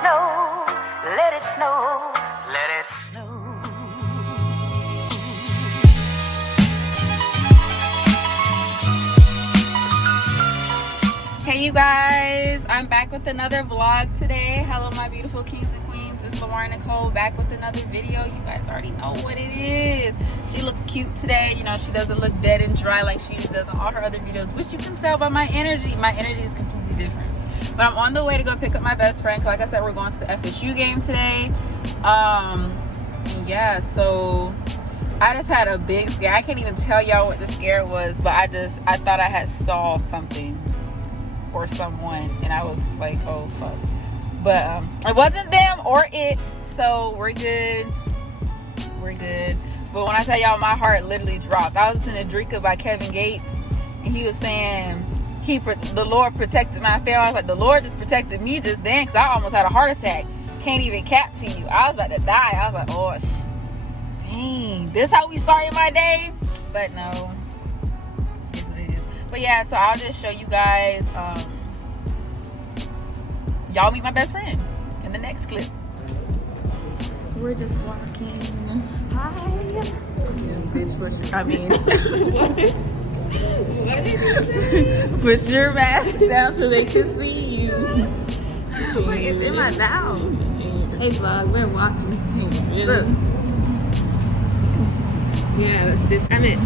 snow, let it snow, let it snow. Hey you guys, I'm back with another vlog today. Hello my beautiful kings and queens, it's Lauren Nicole back with another video. You guys already know what it is. She looks cute today, you know, she doesn't look dead and dry like she does in all her other videos, which you can tell by my energy. My energy is completely different. But I'm on the way to go pick up my best friend. Like I said, we're going to the FSU game today. Yeah, so I just had a big scare. I can't even tell y'all what the scare was, but I thought I had saw something or someone, and I was like, oh fuck. But it wasn't them or it, so we're good. But when I tell y'all, my heart literally dropped. I was listening to Drika by Kevin Gates, and he was saying the Lord protected my family. I was like, the Lord just protected me just then, because I almost had a heart attack. Can't even cap to you. I was about to die. I was like, oh dang, this how we started my day? But no, it's what it is. But yeah, so I'll just show you guys. Y'all meet my best friend in the next clip. We're just walking. Hi. Bitch, put your mask down so they can see you. Wait, it's in my mouth. Hey vlog, we're walking. Look. Yeah, that's different. I meant,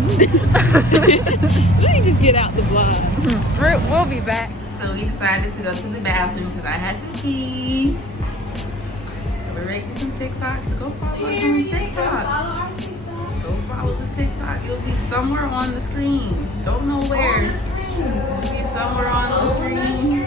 let me just get out the vlog. We'll be back. So we decided to go to the bathroom because I had to pee. So we're ready to do some TikToks. So go follow us on TikTok. Go follow the TikTok. It'll be somewhere on the screen. Don't know where. On the screen. It'll be somewhere on the screen.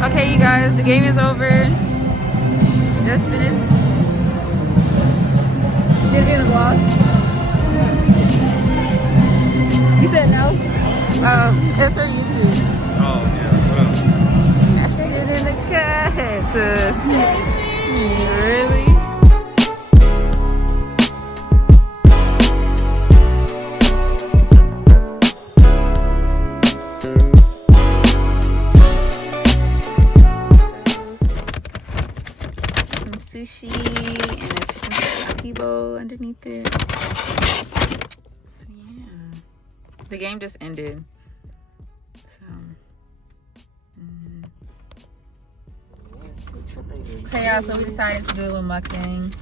Okay, you guys, the game is over. Just finished. Did it in the vlog? You said no? It's for YouTube. Oh, yeah. Well. That shit in the cut. Really? Sushi and a chicken teriyaki bowl underneath it. So yeah, the game just ended. So okay, y'all. So we decided to do a little mukbang.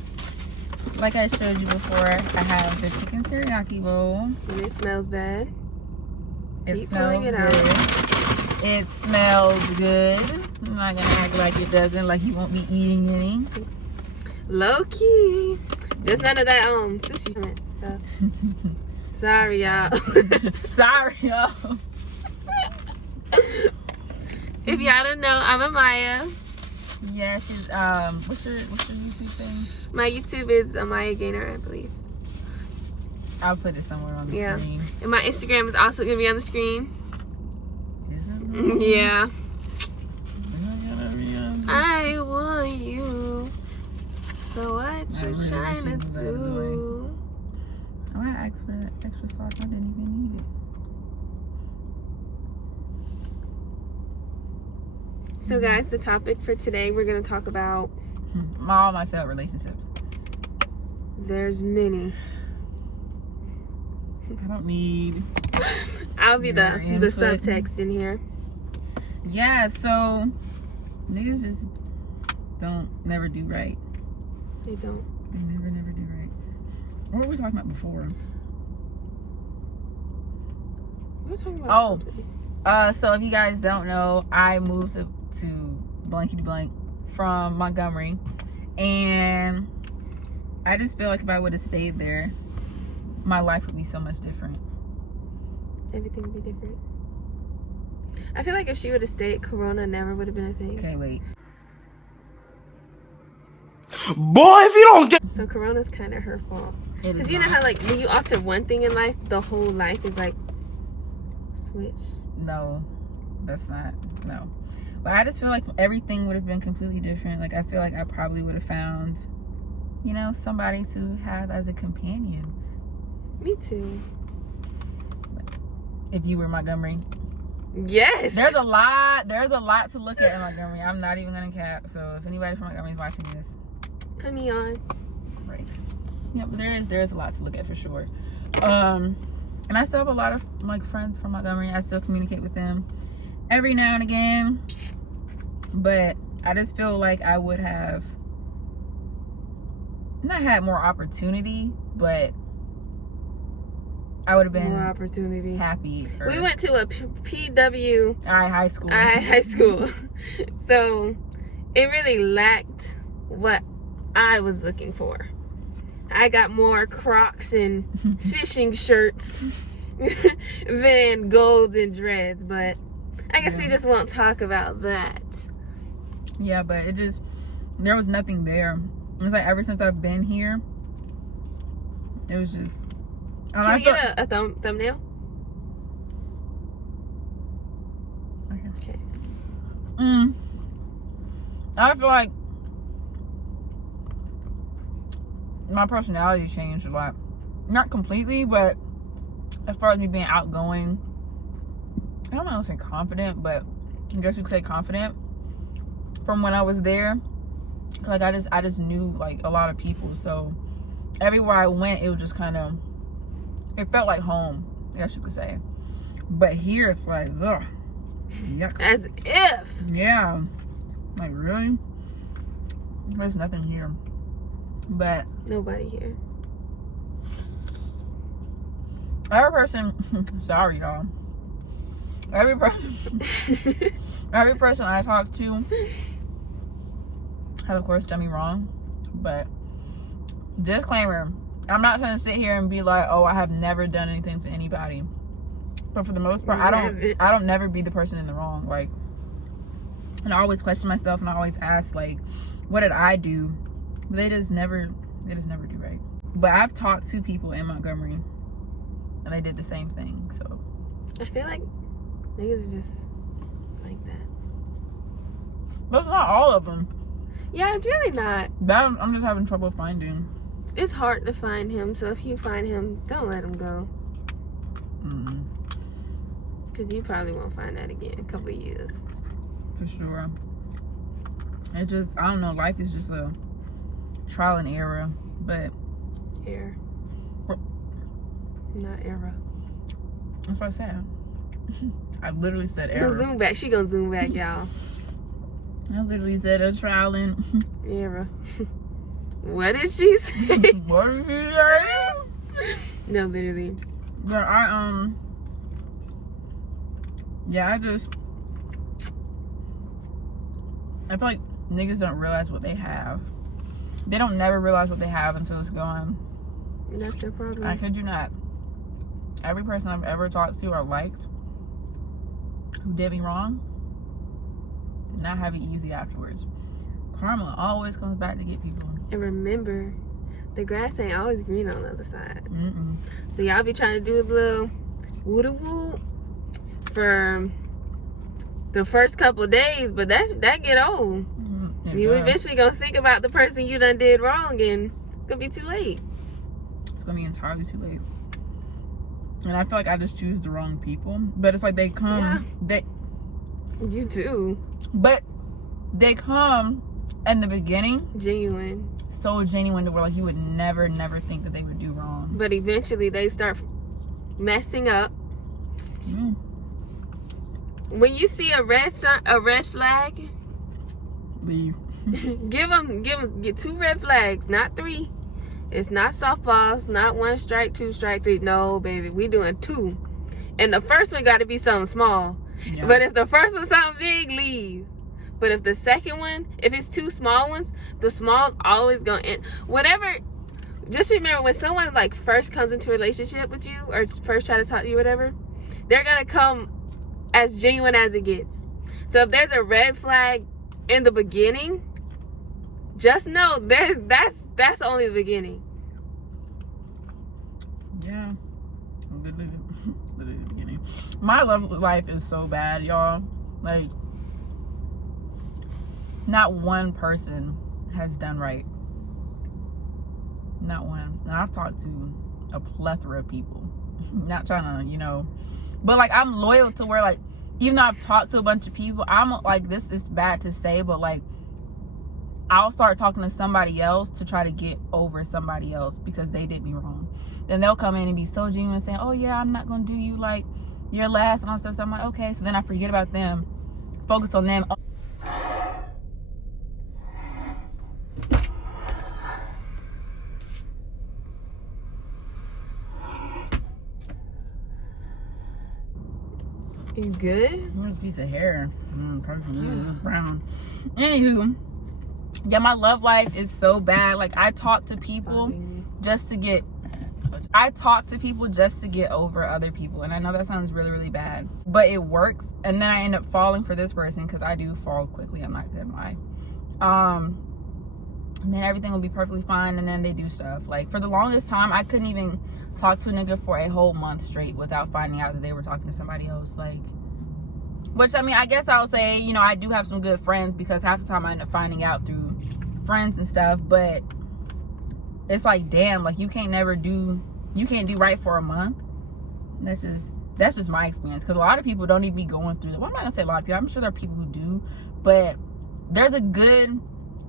Like I showed you before, I have the chicken teriyaki bowl. And it smells bad. It smells good. It smells good. I'm not gonna act like it doesn't, like you won't be eating any. Low key. There's none of that sushi stuff. Sorry, y'all. Sorry, y'all. If y'all don't know, I'm Amaya. Yeah, she's what's your YouTube thing? My YouTube is Amaya Gaynor, I believe. I'll put it somewhere on the screen. And my Instagram is also gonna be on the screen. Is it? Yeah. I want you. So what you trying to do? I might ask for extra sauce. I didn't even need it. So guys, the topic for today, we're going to talk about all my failed relationships. There's many. I don't need. I'll be the subtext in here. Yeah, so niggas just never do right. They don't. They never do right. What were we talking about before? We were talking about something. So if you guys don't know, I moved to blankety blank from Montgomery, and I just feel like if I would have stayed there, my life would be so much different. Everything would be different. I feel like if she would have stayed, Corona never would have been a thing. Okay, wait. Boy, if you don't get... So Corona's kind of her fault. Because you know how, like, when you alter one thing in life, the whole life is, like, switch. No, that's not. No. But I just feel like everything would have been completely different. Like, I feel like I probably would have found, you know, somebody to have as a companion. Me too. If you were Montgomery. Yes. There's a lot to look at in Montgomery. I'm not even gonna cap. So if anybody from Montgomery is watching this, put me on. right. Yeah, but there is a lot to look at for sure. And I still have a lot of like friends from Montgomery. I still communicate with them every now and again. But I just feel like I would have not had more opportunity, but I would have been more opportunity. Happy. We went to a PW high school. high school. So it really lacked what I was looking for. I got more Crocs and fishing shirts than golds and dreads, but I guess we just won't talk about that. Yeah, but there was nothing there. It's like ever since I've been here, it was just. Can we get a thumbnail? Okay. I feel like my personality changed a lot. Not completely, but as far as me being outgoing, I don't want to say confident, but I guess you could say confident from when I was there. Like I just knew like a lot of people, so everywhere I went, it was just kind of, it felt like home, I guess you could say. But here it's like, ugh, yuck. As if. Yeah, like really? There's nothing here. But nobody here. Every person, sorry y'all. Every person I talk to had, of course, done me wrong. But disclaimer, I'm not trying to sit here and be like, oh, I have never done anything to anybody. But for the most part, I don't never be the person in the wrong. Like, and I always question myself, and I always ask, like, what did I do? But they just never do right. But I've talked to people in Montgomery, and they did the same thing. So I feel like niggas are just like that. But it's not all of them. Yeah, it's really not. That I'm just having trouble finding. It's hard to find him, so if you find him, don't let him go. Because you probably won't find that again in a couple of years. For sure. It just, I don't know, life is just a trial and error, but... Error. Not error. That's what I said. I literally said error. Gonna zoom back. She gonna zoom back, y'all. I literally said a trial and... Error. What did she say? What did she say? No, literally. But yeah, I feel like niggas don't realize what they have. They don't never realize what they have until it's gone. That's their problem. I kid you not. Every person I've ever talked to or liked who did me wrong did not have it easy afterwards. Karma always comes back to get people. And remember, the grass ain't always green on the other side. So y'all be trying to do a little woo-da-woo for the first couple of days, but that get old. You eventually gonna think about the person you done did wrong, and it's gonna be too late. It's gonna be entirely too late. And I feel like I just choose the wrong people. But it's like they come, You do. But they come in the beginning genuine, so genuine to where like you would never think that they would do wrong. But eventually they start messing up. When you see a red flag, Leave. get 2 red flags, not 3. It's not softballs, not 1 strike, 2 strike, 3. No, baby, we doing 2. And the first one got to be something small. Yeah. But if the first one's something big, leave. But if the second one, if it's 2 small ones, the small's always gonna end. Whatever. Just remember, when someone like first comes into a relationship with you or first try to talk to you, whatever, they're gonna come as genuine as it gets. So if there's a red flag in the beginning, just know that's only the beginning. Yeah, literally the beginning. My love life is so bad, y'all. Like, not one person has done right. Not one. And I've talked to a plethora of people. Not trying to, but like, I'm loyal to where, like, even though I've talked to a bunch of people, I'm like, this is bad to say, but like, I'll start talking to somebody else to try to get over somebody else because they did me wrong. Then they'll come in and be so genuine, saying, oh yeah, I'm not gonna do you like your last and all stuff. So I'm like, okay. So then I forget about them, focus on them. You good? Here's a piece of hair. Perfect. It was brown. Anywho, yeah, my love life is so bad. Like, I talk to people just to get over other people. And I know that sounds really, really bad, but it works. And then I end up falling for this person because I do fall quickly. I'm not gonna lie. And then everything will be perfectly fine. And then they do stuff. Like, for the longest time, I couldn't even talk to a nigga for a whole month straight without finding out that they were talking to somebody else. Like, which, I mean, I guess I'll say, I do have some good friends because half the time I end up finding out through friends and stuff. But it's like, damn, like, you can't do right for a month. That's just my experience, because a lot of people don't even be going through that. Well, I'm not gonna say a lot of people. I'm sure there are people who do, but there's a good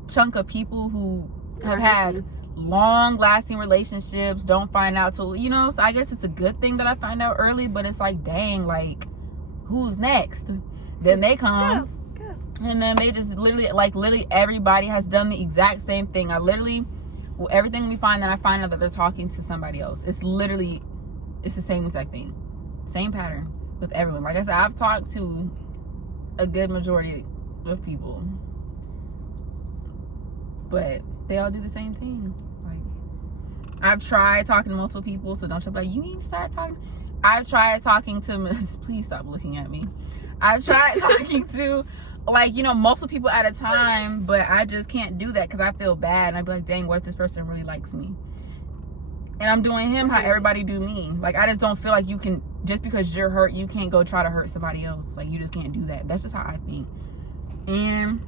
chunk of people who have had long-lasting relationships, don't find out till, so I guess it's a good thing that I find out early. But it's like, dang, like, who's next? Then they come, and then they just literally everybody has done the exact same thing. Everything we find, then I find out that they're talking to somebody else. It's the same exact thing, same pattern with everyone. Like I said, I've talked to a good majority of people, but they all do the same thing. Like, I've tried talking to multiple people, so don't you be like, you need to start talking. I've tried talking to, please stop looking at me. I've tried talking to, like, multiple people at a time, but I just can't do that because I feel bad. And I'd be like, dang, what if this person really likes me? And I'm doing him how everybody do me. Like, I just don't feel like you can, just because you're hurt, you can't go try to hurt somebody else. Like, you just can't do that. That's just how I think. And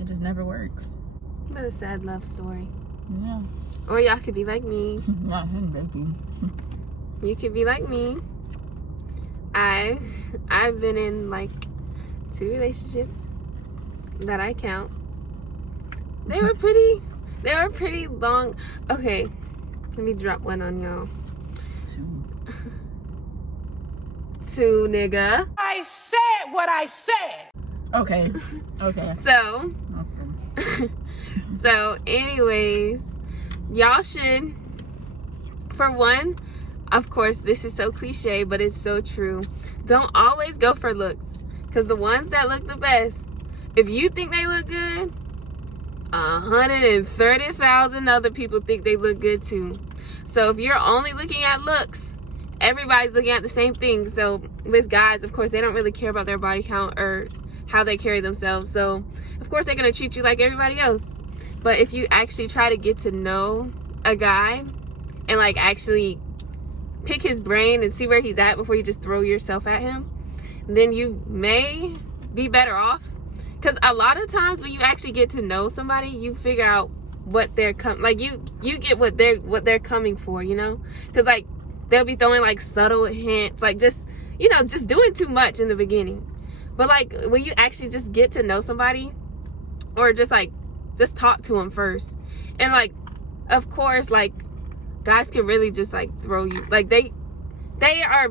it just never works. What a sad love story. Yeah. Or y'all could be like me. Not him, baby. You could be like me. I've been in like 2 relationships that I count. They were pretty long. Okay, let me drop one on y'all. 2, nigga. I said what I said. Okay. So anyways, y'all should, for one, of course, this is so cliche, but it's so true. Don't always go for looks, because the ones that look the best, if you think they look good, 130,000 other people think they look good too. So if you're only looking at looks, everybody's looking at the same thing. So with guys, of course, they don't really care about their body count or how they carry themselves. So of course they're gonna treat you like everybody else. But if you actually try to get to know a guy and like actually pick his brain and see where he's at before you just throw yourself at him, then you may be better off. Because a lot of times when you actually get to know somebody, you figure out what they're you get what they're coming for, because like they'll be throwing like subtle hints, like just doing too much in the beginning. But like when you actually just get to know somebody, or just talk to them first, and like of course like guys can really just like throw you, like they are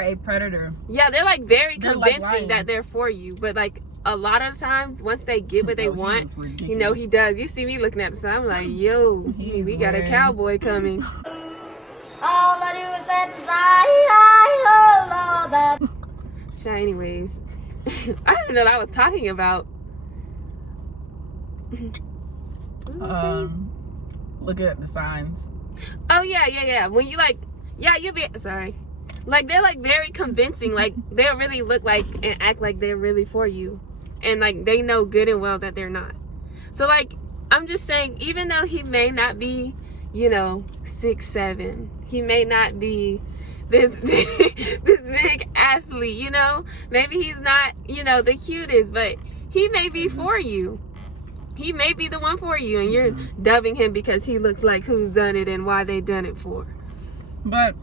a predator. Yeah, they're like very convincing like that they're for you, but like a lot of times once they get what they want, he does. You see me looking at the sun, I'm like, yo, we got a cowboy coming. All I do is say, So anyways, I didn't know what I was talking about. Look at the signs. Oh yeah. When you like, you be sorry. Like they're like very convincing. Like they'll really look like and act like they're really for you, and like they know good and well that they're not. So like I'm just saying, even though he may not be, you know, 6'7". He may not be this big athlete, you know. Maybe he's not, you know, the cutest, but he may be for you. He may be the one for you, and you're dubbing him because he looks like who's done it and why they done it for. But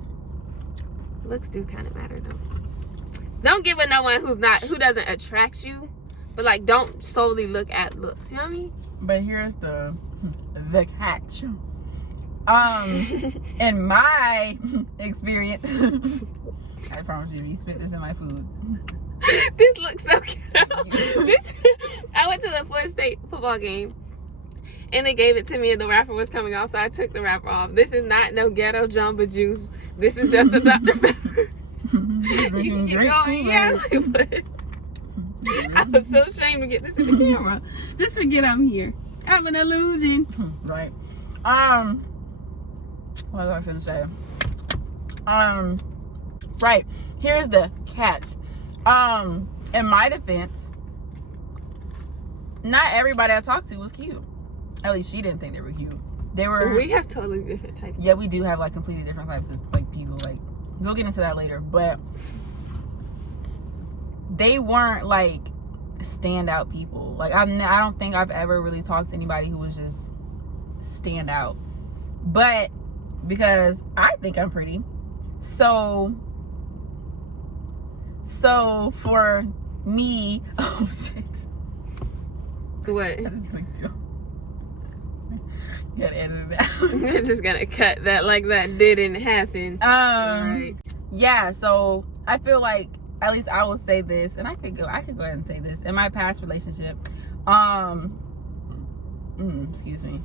looks do kind of matter though. Don't get with no one who doesn't attract you, but like don't solely look at looks. You know what I mean? But here's the catch. In my experience, I promise you spit this in my food. This looks so cute. I went to the Florida State football game, and they gave it to me, and the wrapper was coming off, so I took the wrapper off. This is not no ghetto Jamba Juice. This is just a Dr. Pepper. You can get going, yeah. Like, what? I was so ashamed to get this in the camera. Just forget I'm here. I have an illusion. Right. What was I finna say? Right. Here's the catch. In my defense, not everybody I talked to was cute. At least she didn't think they were cute. They were. We have totally different types. Yeah, we do have like completely different types of like people. Like we'll get into that later, but they weren't like standout people. Like I don't think I've ever really talked to anybody who was just stand out. But because I think I'm pretty, so for me, oh shit. What? I just clicked you. Gotta edit it out. You're just gonna cut that like that didn't happen. Right. Yeah, so I feel like at least I will say this, and I could go ahead and say this. In my past relationship, excuse me.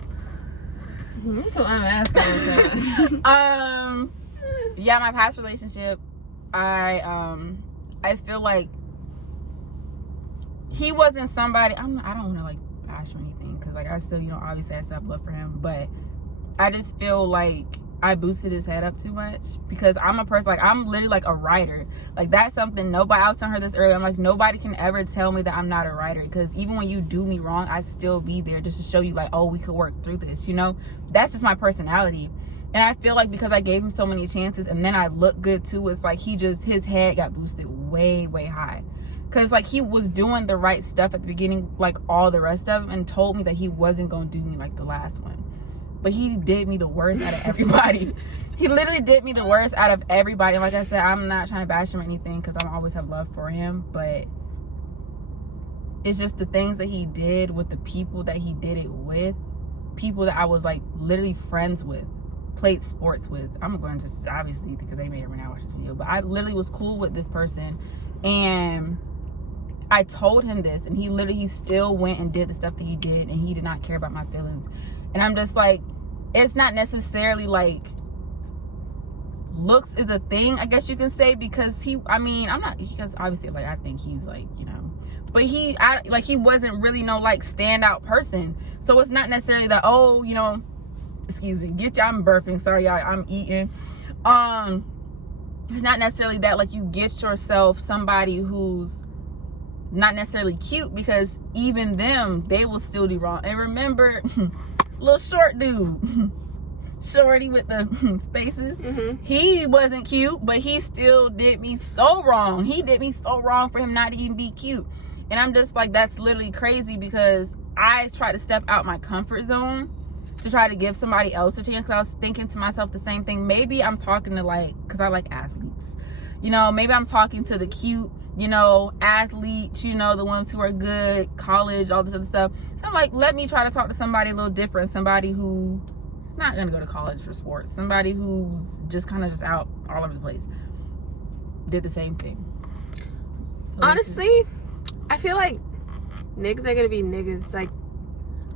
I'm asking. Yeah, my past relationship, I feel like he wasn't somebody. I don't want to like bash or anything, because like I still, you know, obviously I still have love for him, but I just feel like I boosted his head up too much, because I'm a person, like I'm literally like a writer. Like that's something nobody, I was telling her this earlier, I'm like, nobody can ever tell me that I'm not a writer, because even when you do me wrong, I still be there just to show you like, oh, we could work through this, you know. That's just my personality. And I feel like because I gave him so many chances and then I look good too, it's like his head got boosted way high, because like he was doing the right stuff at the beginning, like all the rest of them, and told me that he wasn't gonna do me like the last one. But he did me the worst out of everybody. He literally did me the worst out of everybody. And like I said, I'm not trying to bash him or anything, because I always have love for him. But it's just the things that he did with the people that he did it with. People that I was like literally friends with, played sports with. I'm going to just obviously, because they may or may not watch this video, but I literally was cool with this person. And I told him this, and he still went and did the stuff that he did, and he did not care about my feelings. And I'm just like, it's not necessarily like looks is a thing, I guess you can say, because because obviously like I think he's like, you know, but he wasn't really no like standout person. So it's not necessarily that, oh, you know, excuse me, I'm burping, sorry y'all, I'm eating. It's not necessarily that like you get yourself somebody who's not necessarily cute, because even them, they will still do wrong. And remember, little short dude, shorty with the spaces, he wasn't cute, but he still did me so wrong. He did me so wrong for him not to even be cute. And I'm just like, that's literally crazy, because I try to step out my comfort zone to try to give somebody else a chance. Because I was thinking to myself the same thing. Maybe I'm talking to like, because I like athletes, you know, maybe I'm talking to the cute, you know, athletes, you know, the ones who are good, college, all this other stuff. So I'm like, let me try to talk to somebody a little different, somebody who's not gonna go to college for sports, somebody who's just kind of just out all over the place. Did the same thing. So honestly, I feel like niggas are gonna be niggas, like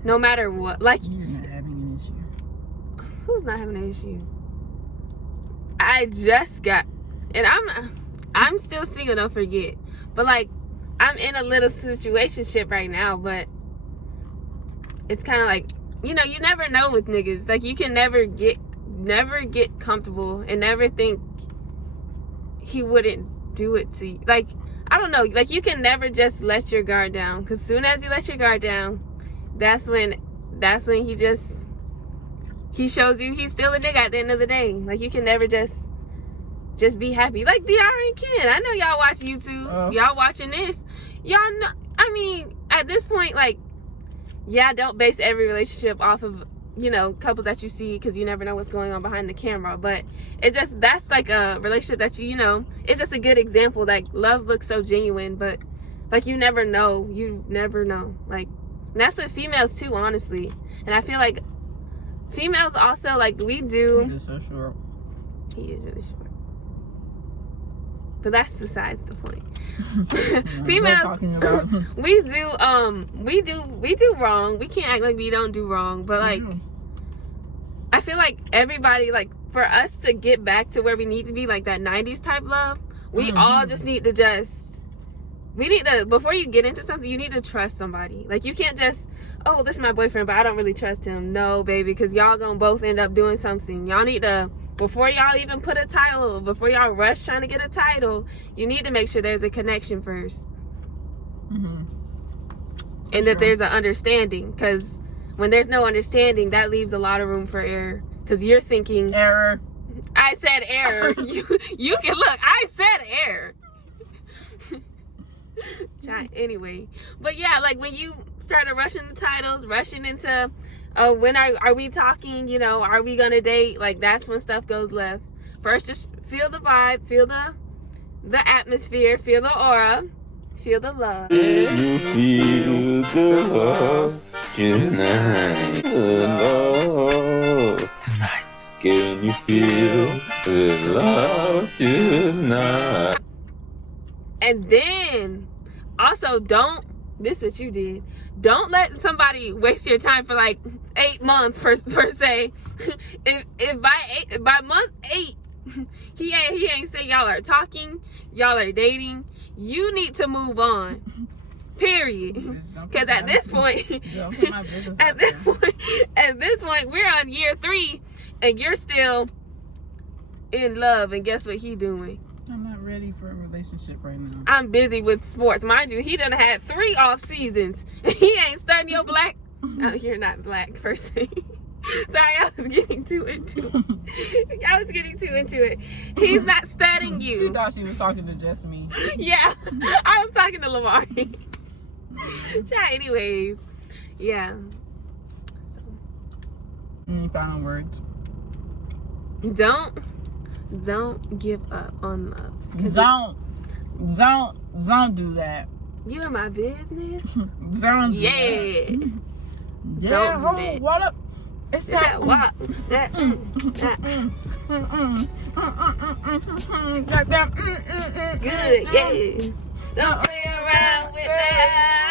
no matter what. Like, you're not having an issue. Who's not having an issue? I just got, and I'm still single, don't forget. But like, I'm in a little situationship right now, but it's kind of like, you know, you never know with niggas. Like, you can never get comfortable and never think he wouldn't do it to you. Like, I don't know. Like, you can never just let your guard down, because soon as you let your guard down, that's when he just he shows you he's still a nigga at the end of the day. Like, you can never just be happy. Like DR and Ken. I know y'all watch YouTube. Y'all watching this. Y'all know, I mean, at this point, like, yeah, don't base every relationship off of, you know, couples that you see, because you never know what's going on behind the camera. But it just, that's like a relationship that you know, it's just a good example. Like, love looks so genuine, but like, you never know. Like, and that's with females too, honestly. And I feel like females also, like, we do. He's so short. He is really short. But that's besides the point. Females, we do wrong. We can't act like we don't do wrong. But like, I feel like everybody, like, for us to get back to where we need to be, like that 90s type love, we all just need to before you get into something, you need to trust somebody. Like, you can't just, oh, this is my boyfriend, but I don't really trust him. No, baby, because y'all gonna both end up doing something. Y'all need to, before y'all even put a title, before y'all rush trying to get a title, you need to make sure there's a connection first. And that there's an understanding. Because when there's no understanding, that leaves a lot of room for error. Because you're thinking... Error. I said error. you can look. I said error. Anyway. But yeah, like, when you started rushing the titles, rushing into... when are we talking, you know, are we gonna date? Like, that's when stuff goes left. First, just feel the vibe, feel the atmosphere, feel the aura, feel the love. Can you feel the love tonight? The love tonight. Can you feel the love tonight? And then, also, this is what you did. Don't let somebody waste your time for like 8 months per se. if by month 8 he ain't say y'all are talking, y'all are dating, you need to move on. Period. Because at this point, we're on year 3 and you're still in love, and guess what he doing? I'm not ready for a relationship right now. I'm busy with sports. Mind you, he done had 3 off seasons. He ain't studying your black. Oh, you're not black per se. Sorry, I was getting too into it. He's not studying you. She thought she was talking to just me. Yeah, I was talking to Lamar. Anyways, yeah. So. Any final words? Don't give up on love. Don't do that. You in my business? Don't do yeah. that. Don't do that. What up? It's that what? Good, yeah. Don't play around with that.